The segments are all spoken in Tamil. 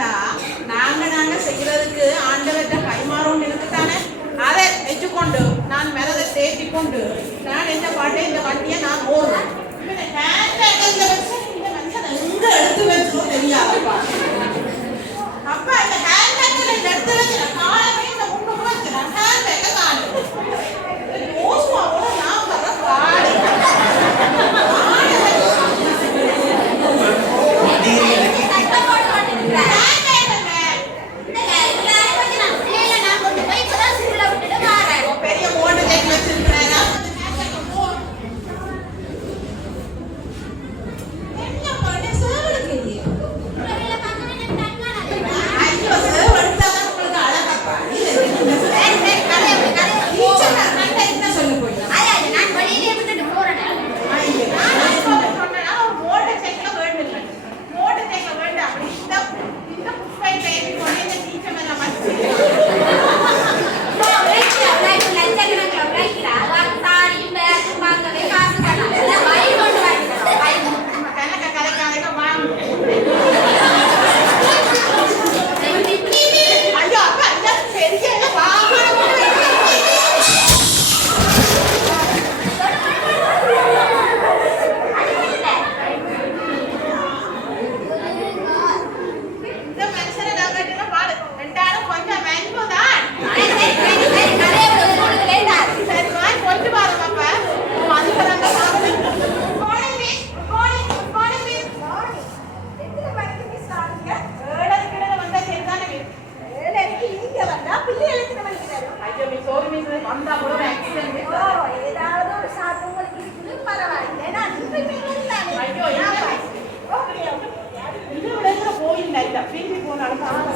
என்னண்டா நாங்க செய்யறதுக்கு ஆண்டவர்கிட்ட கைமாறோம்னு இருக்குதானே அதை வச்சுக்கொண்டு நான் மேலதை தேத்தி கொண்டு நான் இந்த பாட்டை இந்த வண்டியை நான் ஓடுவேன். எங்க எடுத்து வச்சோ தெரியாதப்பா. அப்பா இந்த ஹேண்ட் பேக்ல எடுத்து வச்சு காலமே இந்த முன்னுக்கு வச்சுறேன். ஹேண்ட் பேக்கை காணும் யோசுவாவோட நான் வர பாடு பெரிய மோட்டர் சைக்கிள் வச்சிருக்கிறேன்.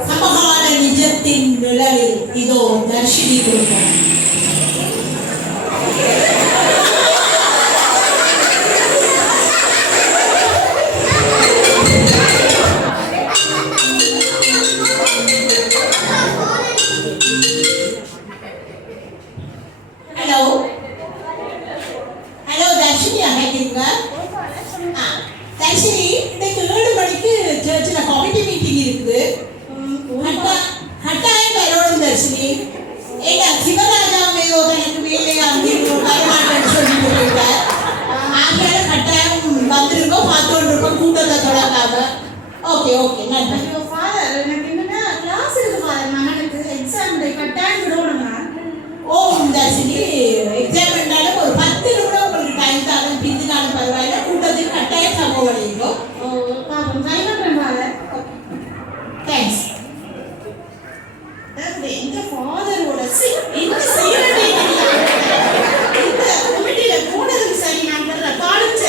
சமகால நிஜத்தின் நிழலில் இதோ தர்ஷினி குடும்பம். ஹலோ தர்ஷினியா கேட்டீங்க? தர்ஷினி, இன்னைக்கு 7 மணிக்கு சர்ச்சில் கமிட்டி மீட்டிங் இருக்குது. கட்டாயம் வரணும் தர்ஷினி. ஏங்க சிவராஜா மேயோ தனக்கு மேலே அங்கிருக்கோம் வரமாட்டேன்னு சொல்லிட்டு போயிட்டார். ஆகையால கட்டாயம் வந்திருக்கோம், பார்த்துட்டு இருக்கோம், கூட்டத்தை தொடங்காம. ஓகே நன்றி. ஃபாதர் எனக்கு என்னன்னா கிளாஸ் இருக்கு ஃபாதர், மகனுக்கு எக்ஸாம் கட்டாயம் விடணுமா? ஓ தர்ஷினி, எக்ஸாம் இருந்தாலும் ஒரு 10 நிமிடம் உங்களுக்கு டைம் தாங்க, பிந்தினாலும் பரவாயில்ல, கூட்டத்துக்கு கட்டாயம் சம்பவம் அடையும். பாப்போம், ட்ரை பண்ணுறேன் ஃபாதர். தேங்க்ஸ். எங்க ஃபாதரோட என்ன செய்யறதே இந்த கமிட்டியில போனதுக்கு சரி நான் பண்ற காலேஜ்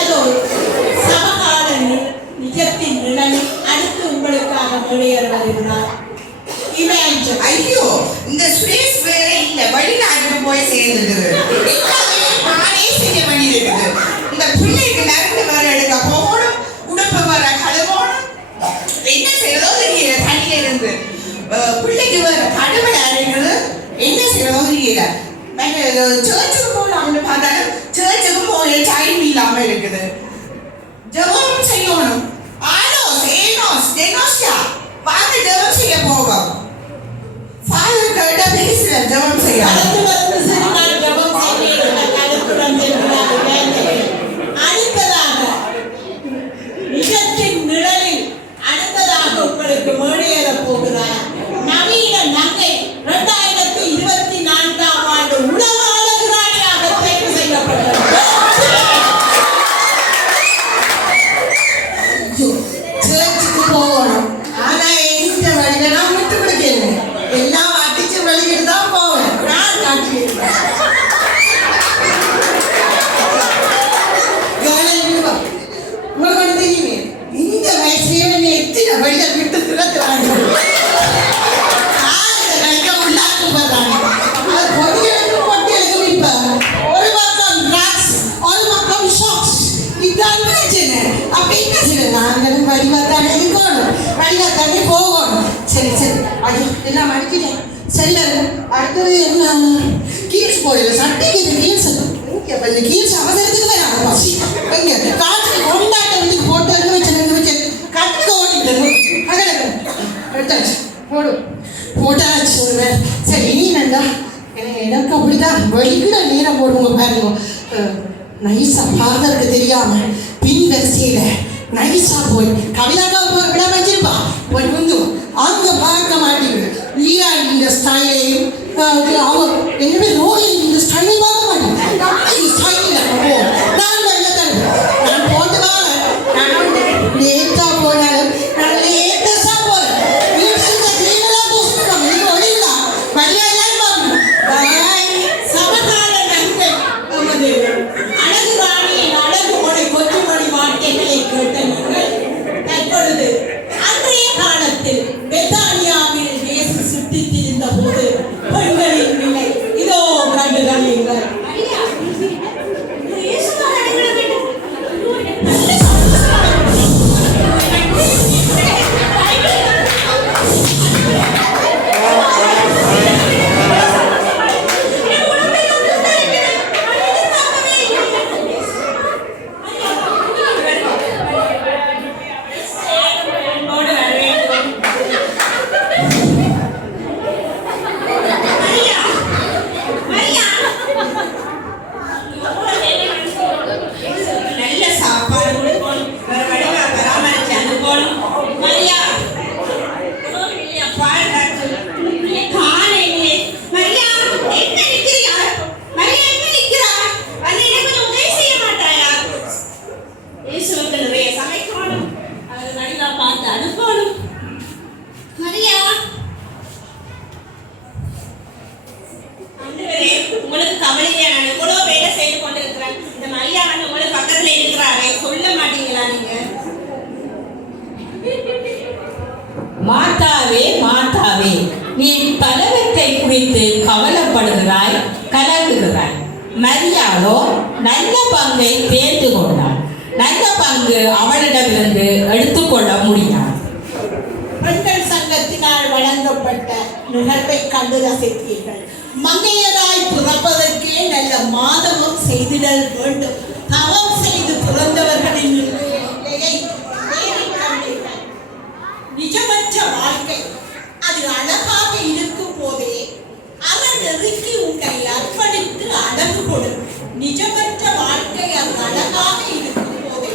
அதோ சமகால நிஜத்தின் நிழலில் அடுத்து உங்களுக்காக வெளியேற வருகிறார் இமேஜின். ஐயோ, இந்த சுரேஷ் வேற இல்ல, வெளிநாட்டுக்கு போய் சேர்ந்துருக்குது. நானே செய்ய வேண்டியிருக்குது. இந்த பிள்ளைக்கு நரண்டு வேற எடுக்க போகணும், உடம்பு வேற கழுவணும், என்ன செய்யறதோ தெரியல. தனியில இருந்து பிள்ளைக்கு வேற கடவுள் அறைகிறது, என்ன செய்யறதோ தெரியல. சர்ச்சுக்கு போகலாம்னு பார்த்தாலும் சர்ச்சுக்கு போய டைம் இல்லாம இருக்குது. ஜெபம் செய்யணும். ஆனோஸ் ஏனோஸ் டெனோஸ்யா வாங்க ஜெபம் செய்ய போவோம். ஃபாதர் கிட்ட பேசுற ஜெபம் செய்ய அடுத்து வந்து சரி நான் ஜெபம் செய்கிறேன் கருத்துடன் செல்கிறார்கள். அடுத்ததாக நிஜத்தின் நிழலில் அடுத்ததாக உங்களுக்கு மேடையேற போகிறார் நவீன நங்கை 2024ஆம் ஆண்டு உலக அழகுராணியாக தேர்வு செய்யப்பட்டார். சர்ச்சுக்கு போகணும். ஆனா இந்த வழியில நான் விட்டு விடுக்கிறேன். எல்லாம் அடிச்சு வழியிட்டு தான் போவேன். நான் காட்டுகிறேன். உங்களுக்கு தெரியுமே, இந்த வயசுலயே எத்தனை வழிகள் விட்டு திறத்துறாங்க. உள்ளாக்கு போடுறாங்க. அது பொடிகளுக்கு பொட்டிகளுக்கு இப்ப ஒரு பக்கம் ட்ராக்ஸ், ஒரு பக்கம் ஷாக்ஸ், இதான் பிரச்சனை. அப்ப என்ன செய்யணும்? நாங்களும் வழிபாத்தானே இருக்கணும், வழிபாத்தானே போகணும். சரி அது எல்லாம் அடிக்கிறேன். சரி அடுத்தது என்ன கீழ்ஸ் போயிடல சட்டைக்கு கீழ்ஸ் கீழ்ஸ் அவசரத்துக்கு வேற பசி எங்க காற்றுக்கு கொண்டாட்ட வீட்டுக்கு போட்டு எங்க வச்சு கட்டுக்கு ஓட்டிட்டு எடுத்தாச்சு போட்டாச்சு சொல்லுவேன். சரி நீ நண்டா எனக்கு அப்படிதான் வலிக்குட நேரம் போடுவோங்க பாருங்க. நைஸா ஃபாதருக்கு தெரியாம பின் வரிசையில நைஸா போய் கவிதாக்கா விட வச்சிருப்பா ஒரு வந்து அங்க பார்க்க மாட்டேங்குது. ஈரான் இந்த ஸ்டைலையும் அவங்க என்னவே ரோஹில் இந்த ஸ்டைலை பார்க்க மாட்டேங்குது. நான் நான் போட்டு வாங்க நான் வந்து லேட்டா போனாலும் நான் லேட்டஸா போறேன். சமகால நண்பன் நமது அழகு ராணியின் அழகு மொழி கொச்சுமொழி வார்த்தைகளை கேட்ட நீங்கள் தற்பொழுது அன்றைய காலத்தில் பெத்தானியாவில் இயேசு சுற்றித் திரிந்த போது பெண்களின் நிலை இதோ கண்டுகளிங்கள். உங்களுக்கு கவலையா நான் எவ்வளவு வேலை செய்து கொண்டிருக்கிறேன். இந்த மரியா உங்களுக்கு பக்கத்துல இருக்கிறாரே சொல்ல மாட்டீங்களா நீங்க? மாதாவே மாதாவே, நீ பலவற்றை குறித்து கவலைப்படுகிறாய், கலங்குகிறாய். மரியாளோ நல்ல பங்கை தேர்ந்து கொண்டாள். நல்ல பங்கு அவளிடமிருந்து எடுத்துக்கொள்ள முடியாது. பெண்கள் சங்கத்தினால் வழங்கப்பட்ட நிகழ்வை கண்டு ரசித்தீர்கள். மங்கையராய் பிறப்பதற்கே நல்ல மாதமும் செய்திடல் வேண்டும். தவம் செய்து பிறந்தவர்களின் நிலையை நிஜமற்ற வாழ்க்கை அது அழகாக இருக்கும் போதே அறநெறிக்கு உன்னை அர்ப்பணித்து அழகு கொடு. நிஜமற்ற வாழ்க்கை அது அழகாக இருக்கும் போதே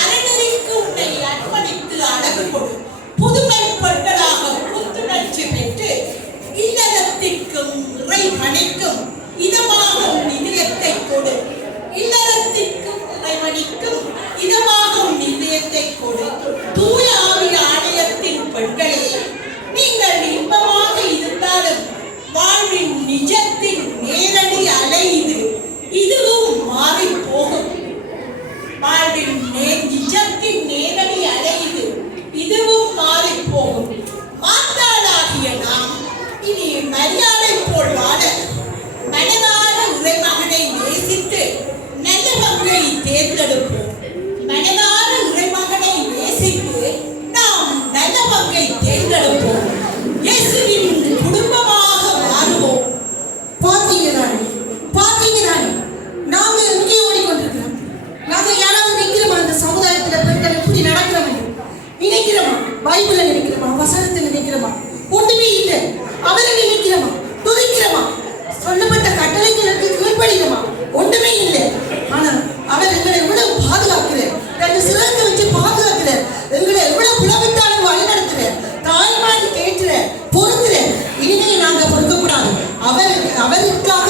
அறநெறிக்கு உன்னை அர்ப்பணித்து அழகு கொடு. புதுமை பெண்களாக புத்துணர்ச்சி பெற்று இல்லறத்திற்கும் இறை பணிக்கும் இதமாக உன் இதயத்தை கொடு. இல்லறத்திற்கும் இறைவனிக்கும் இதமாக உன் இதயத்தை கொடு. தூய ஆவி ஆலயத்தின் பெண்களே, நீங்கள் இன்பமாக இருந்தாலும் வாழ்வின் நிஜத்தின் நேரடி அலை இது. இதுவும் மாறி போகும். வாழ்வின் நிஜத்தின் நேரடி அலை இது. இதுவும் மாறி போகும். மாத்தாளாகிய நாம் இனி மரியாதை போல் வாழ மனதார இறைமகனை நேசித்து நல்ல பங்கை தேர்ந்தெடுப்போம். மனதார இறைமகனை நேசித்து நாம் நல்ல பங்கை தேர்ந்தெடுப்போம். இயேசுவின் குடும்பமாக மாறுவோம். பார்த்தீங்கதானே நாங்க எங்கே ஓடிக்கொண்டிருக்கிறோம்? நாங்க யாராவது நினைக்கிறோமா? அந்த சமுதாயத்தில் பெண்கள் எப்படி நடக்கிறோம் நினைக்கிறோமா? பைபிள நினைக்கிறோமா? வசனத்தை நினைக்கிறோமா? ஒன்றுமே இல்லை. அவரை நினைக்கிறோமா? துதிக்கிறோமா? சொல்லப்பட்ட கட்டளைகளுக்கு கீழ்படுகிறோமா? ஒன்றுமே இல்லை. ஆனா அவர் எங்களை எவ்வளவு பாதுகாக்கிறார், ரெண்டு சிறக்க வச்சு பாதுகாக்கிறார், எங்களை எவ்வளவு புலவிட்டாலும் வழி நடத்துறார், தாய்மாரி கேட்கிறார், பொறுக்கிறார். இனிமே நாங்க பொறுக்க கூடாது. அவருக்காக